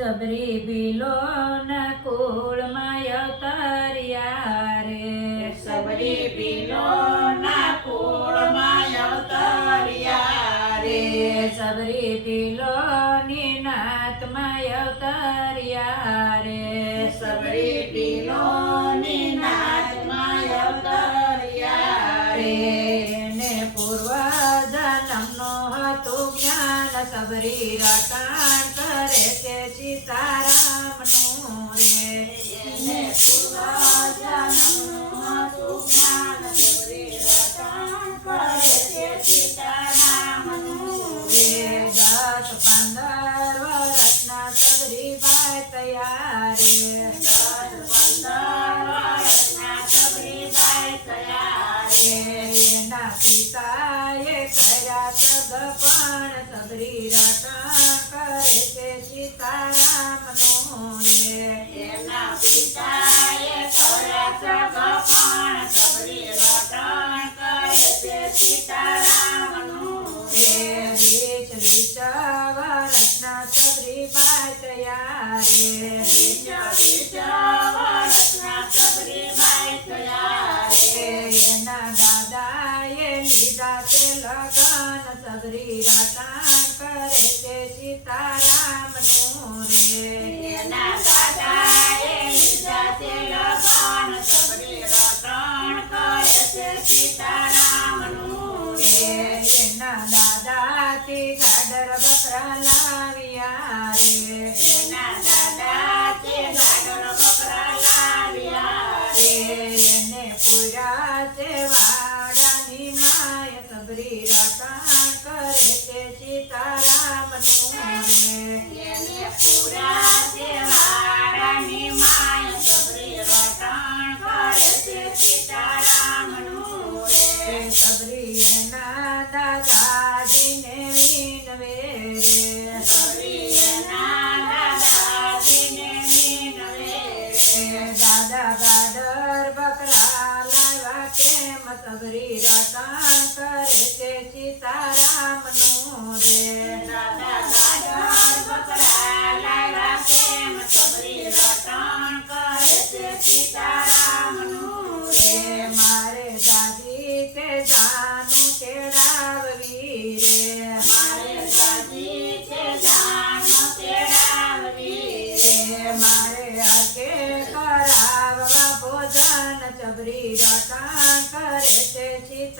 સબરી ભીલો ના કુળમાં અવતર્યા રે સબરી પીલો ના કુળમાં અવતર્યા રે સબરી ભીલો ની નાતમાં અવતર્યા રે સબરી પીલો ની નાચમાં અવતર્યા રે ને પૂર્વ જન્મનો હતું જ્ઞાન. સબરી રટણ કરે છે સીતારામનું રે. એને સબરી બાઈ તૈયારે એના લગન સબરી રાતા કરે છે સીતારામનું કેમ સબરી રટણ કરે છે સીતારામનું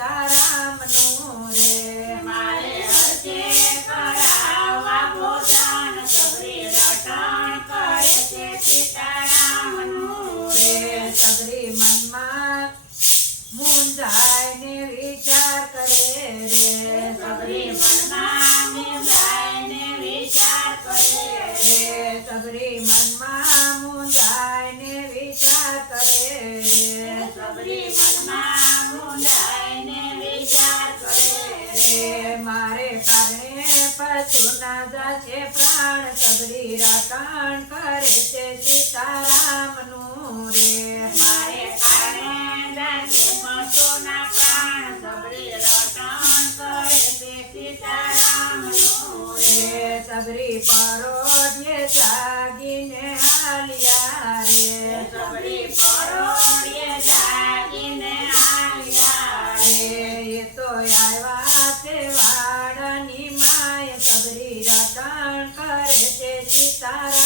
સીતારામનું રે. મારે હજે કરાવવા ભોજન સબરી રટણ કરે છે સીતારામનું રે રે. સબરી મનમાં મૂંઝાય ને વિચાર કરે રે મારે કારણે પશુના જાશે પ્રાણ સબરી રટણ કરે છે સીતારામનું રે. મારે કારણે દાસે પશુના પ્રાણ સબરી રટણ કરે છે સીતારામનું રે. સગડી સબરી પરોઢે જાગીને હાલ્યા છે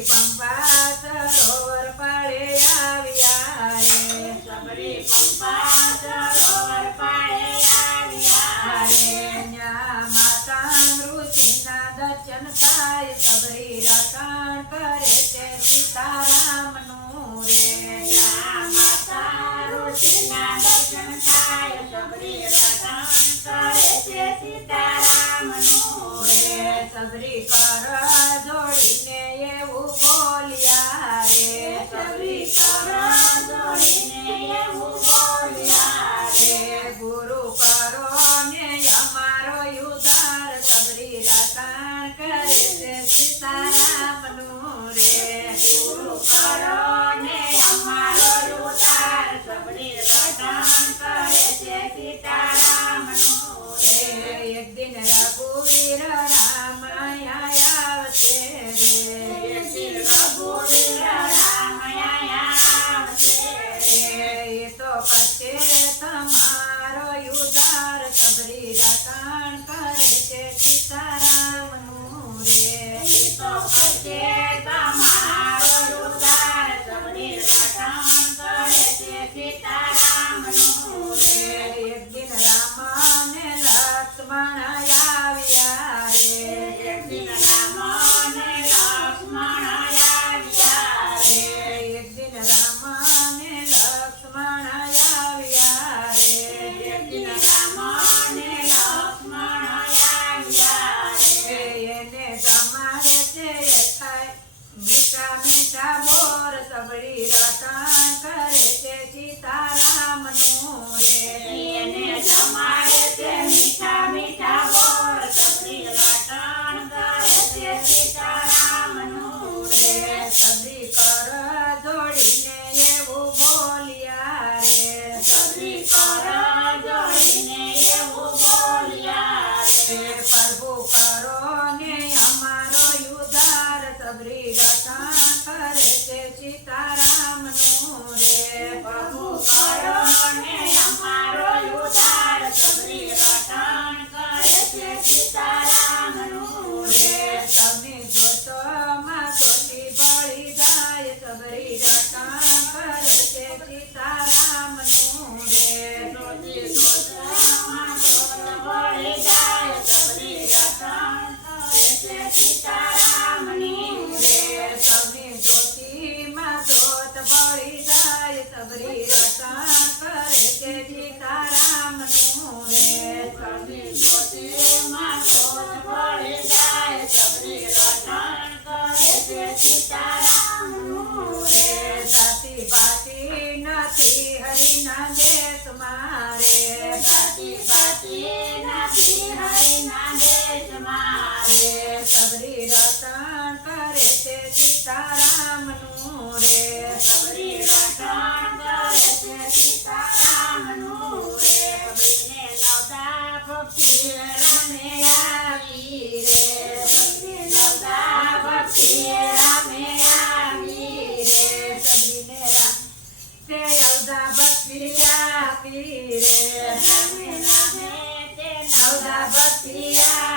સબરી પંપા સરોવર પાડે આવ્યા રે. સબરી પંપા સરોવર પાડે આવ્યા રે. ન્યા માતા નૃસિંહના દર્શન થાય સબરી રતણ કરે છે સીતારામનું રે. ન્યા માતા નૃસિંહના દર્શન થાય સબરી રતણ કરે છે સીતારામનું રે. સબરી કર મીઠા મીઠા બોર સાંભળી. નાગે તમારે પાતી પાતી નાતી હરી નાગે તમારે સબરી રતણ કરે છે સીતારામનું રે. સબરી રતણ કરે છે સીતારામનું રે સબરીને નવતા ભક્તિ રમે આવી રે સબરીને નવતા ભક્તિ Yeah.